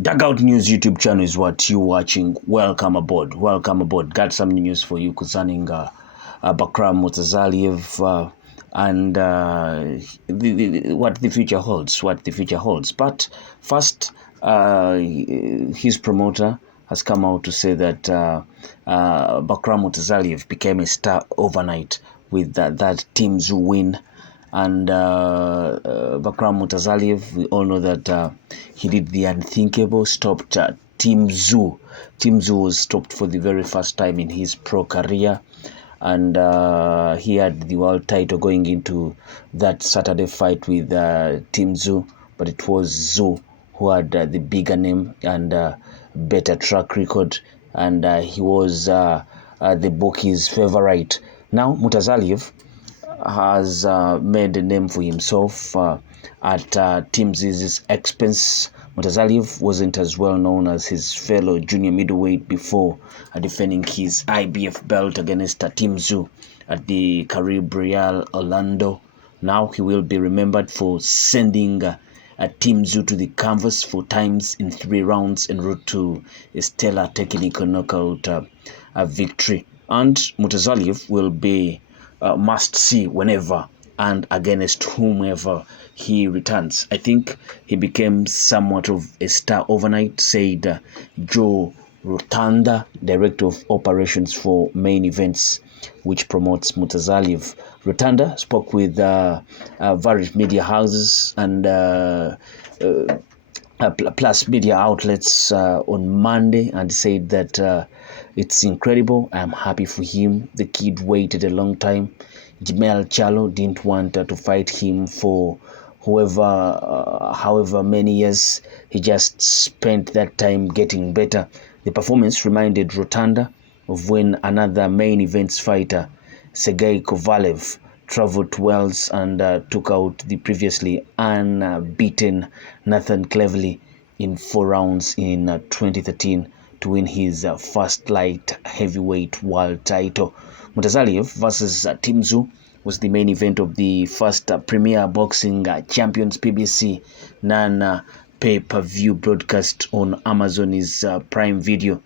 Dugout News YouTube channel is what you're watching. Welcome aboard. Welcome aboard. Got some news for you concerning Bakhram Murtazaliev and what the future holds. But first, his promoter has come out to say that Bakhram Murtazaliev became a star overnight with that Tim Tszyu win. And Bakhram Murtazaliev, we all know that he did the unthinkable, stopped Tim Tszyu. Tim Tszyu was stopped for the very first time in his pro career, and he had the world title going into that Saturday fight with Tim Tszyu, but it was Tszyu who had the bigger name and better track record, and he was the bookie's favorite. Now Murtazaliev has made a name for himself at Tim Tszyu's expense. Murtazaliev wasn't as well known as his fellow junior middleweight before defending his IBF belt against Tim Tszyu at the Caribe Royale Orlando. Now he will be remembered for sending Tim Tszyu to the canvas 4 times in 3 rounds en route to a stellar technical knockout victory. And Murtazaliev will be must see whenever and against whomever he returns. I think he became somewhat of a star overnight, said Joe Rotunda, director of operations for Main Events, which promotes Murtazaliev. Rotunda spoke with various media houses and plus media outlets on Monday, and said that it's incredible. I'm happy for him. The kid waited a long time. Jamel Charlo didn't want to fight him for however many years. He just spent that time getting better. The performance reminded Rotunda of when another Main Events fighter, Sergey Kovalev, traveled to Wales and took out the previously unbeaten Nathan Cleverly in 4 rounds in 2013 to win his first light heavyweight world title. Murtazaliev versus Tim Tszyu was the main event of the first Premier Boxing Champions PBC non-pay-per-view broadcast on Amazon's Prime Video.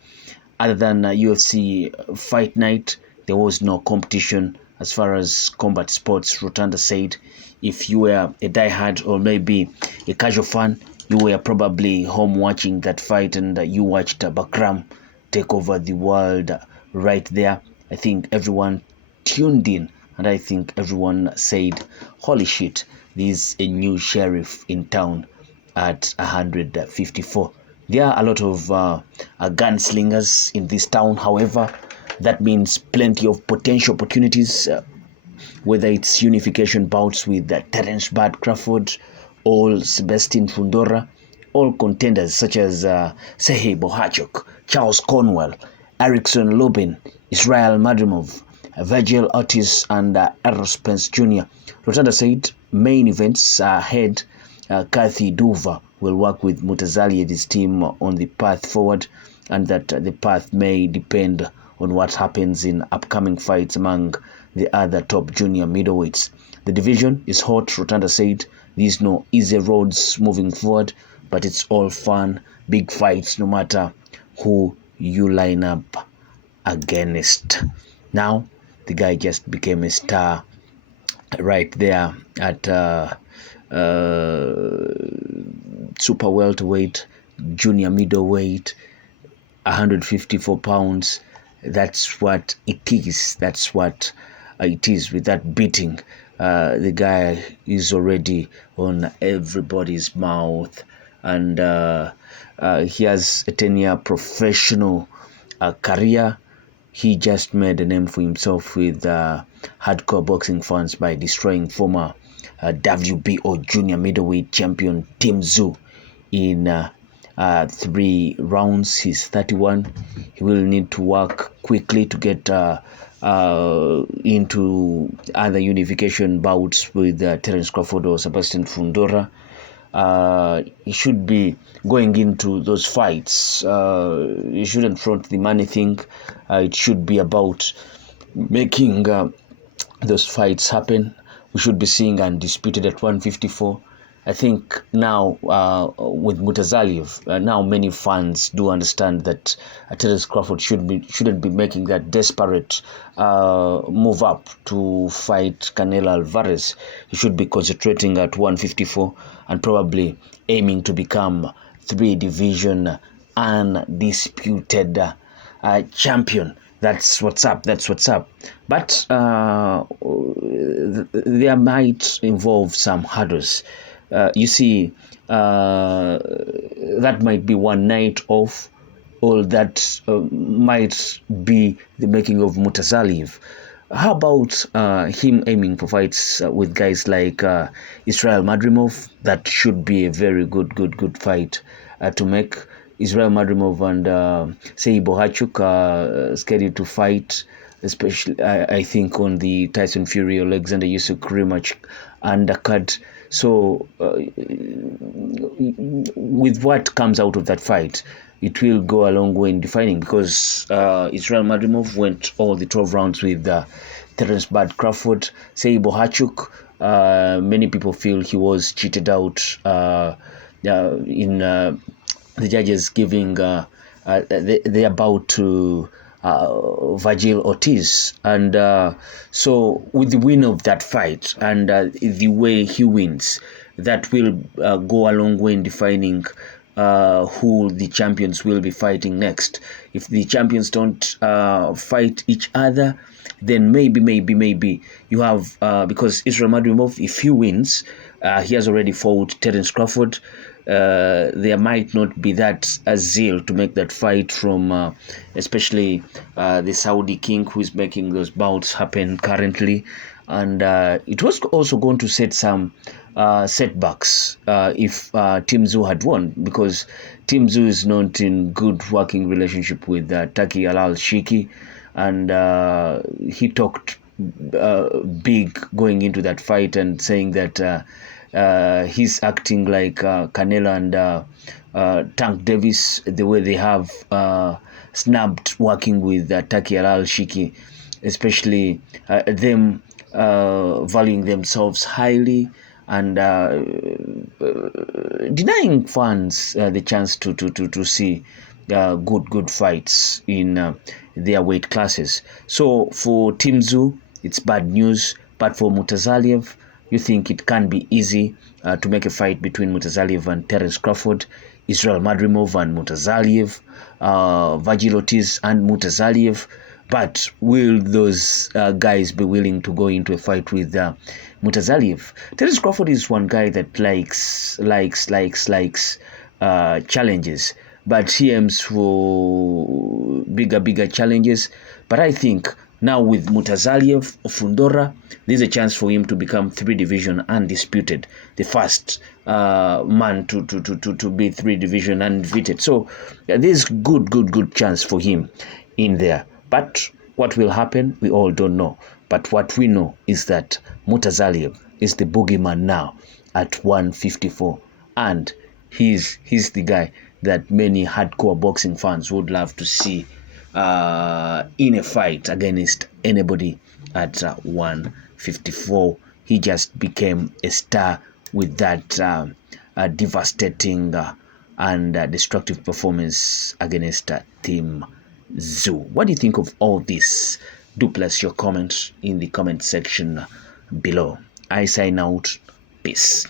Other than UFC Fight Night, there was no competition as far as combat sports. Rotunda said if you were a diehard or maybe a casual fan, you were probably home watching that fight and you watched Bakhram take over the world right there. I think everyone tuned in, and I think everyone said, holy shit, there's a new sheriff in town at 154. There are a lot of gunslingers in this town. However, that means plenty of potential opportunities, whether it's unification bouts with Terence Bud Crawford or Sebastian Fundora, all contenders such as Serhey Bohachuk, Charles Cornwell, Erickson Lubin, Israel Madrimov, Virgil Ortiz, and Errol Spence Jr. Rotunda said main events ahead. Kathy Duva will work with Murtazaliev's team on the path forward, and that the path may depend on what happens in upcoming fights among the other top junior middleweights. The division is hot, Rotunda said. There's no easy roads moving forward, but it's all fun, big fights no matter who you line up against. Now, the guy just became a star right there at super welterweight, junior middleweight, 154 pounds. That's what it is. That's what it is with that beating. The guy is already on everybody's mouth, and he has a 10-year professional career. He just made a name for himself with hardcore boxing fans by destroying former WBO junior middleweight champion Tim Tszyu in 3 rounds. He's 31. He will need to work quickly to get into other unification bouts with Terence Crawford or Sebastian Fundora. He should be going into those fights. He shouldn't front the money thing. It should be about making those fights happen. We should be seeing undisputed at 154. I think now with Murtazaliev, now many fans do understand that Terence Crawford shouldn't be making that desperate move up to fight Canelo Alvarez. He should be concentrating at 154 and probably aiming to become 3 division undisputed champion. That's what's up. But there might involve some hurdles. You see, that might be one night off, or that might be the making of Murtazaliev. How about him aiming for fights with guys like Israel Madrimov? That should be a very good fight to make. Israel Madrimov and Sei Bohachuk are scheduled to fight, especially I think on the Tyson Fury or Alexander Usyk rematch undercard. So with what comes out of that fight, it will go a long way in defining, because Israel Madrimov went all the 12 rounds with Terence Bud Crawford. Sei Bohachuk, many people feel he was cheated out in the judges giving their bout to Virgil Ortiz, and so with the win of that fight and the way he wins, that will go a long way in defining who the champions will be fighting next. If the champions don't fight each other, then maybe you have because Israel Madrimov, if he wins, he has already fought Terence Crawford. There might not be that zeal to make that fight from especially the Saudi king, who is making those bouts happen currently, and it was also going to set some setbacks if Tim Tszyu had won, because Tim Tszyu is not in good working relationship with Taki Al-Shiki, and he talked big going into that fight and saying that he's acting like Canelo and Tank Davis, the way they have snubbed working with Taki Al-Shiki, especially them valuing themselves highly and denying fans the chance to see good fights in their weight classes. So for Tim Tszyu, it's bad news, but for Murtazaliev, you think it can be easy to make a fight between Murtazaliev and Terence Crawford, Israel Madrimov and Murtazaliev, Virgil Ortiz and Murtazaliev. But will those guys be willing to go into a fight with Murtazaliev? Terence Crawford is one guy that likes challenges, but he aims for bigger challenges. But I think now with Murtazaliev of Fundora, there's a chance for him to become 3-division undisputed, the first man to be 3-division undefeated. So there's good chance for him in there. But what will happen, we all don't know. But what we know is that Murtazaliev is the boogeyman now at 154, and he's the guy that many hardcore boxing fans would love to see in a fight against anybody at 154. He just became a star with that devastating and destructive performance against Tim Tszyu. What do you think of all this? Do place your comments in the comment section below. I sign out. Peace.